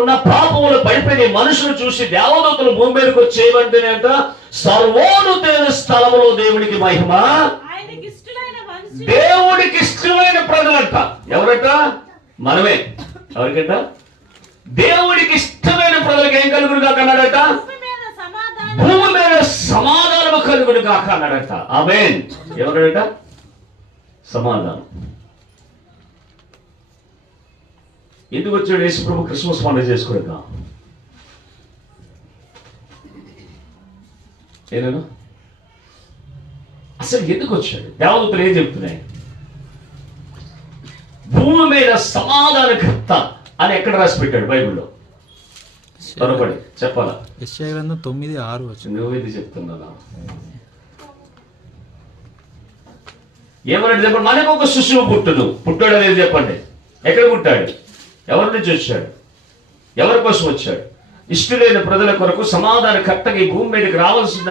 ఉన్న పాపములు పడిపోయిన మనుషులు చూసి దేవదూతలు భూమి మీదకి వచ్చి ఏమంటేనేట, సర్వోన్నతమైన స్థలములో దేవునికి మహిమ. దేవుడికి ఇష్టమైన ప్రజలంట. ఎవరట? మనమే. ఎవరికంట? దేవుడికి ఇష్టమైన ప్రజలకు ఏం కలుగును కాక అన్నాడట? భూమి మీద సమాధానము కలుగును కాక అన్నాడట. ఆమేన్. ఎవరట? సమాధానం. ఎందుకు వచ్చాడు యేసు ప్రభు క్రిస్మస్ పండుగ చేసుకోలేక? ఏదైనా అసలు ఎందుకు వచ్చాడు? దేవదూతలు ఏం చెప్తున్నాయి? భూమి మీద సమాధానకర్త అని ఎక్కడ రాసి పెట్టాడు బైబిల్లో? త్వరపడి చెప్పాలా? యెషయా గ్రంథం 9:6 వచ్చింది. నువ్వు ఇది చెప్తున్నా. ఏమన్నాడు చెప్పండి? మనకు ఒక శిశువు పుట్టాడు అనేది చెప్పండి. ఎక్కడ పుట్టాడు? ఎవరి నుంచి వచ్చాడు? ఎవరి కోసం వచ్చాడు? ఇష్టమైన ప్రజల కొరకు సమాధానకర్తగా ఈ భూమి మీదకి రావాల్సింది.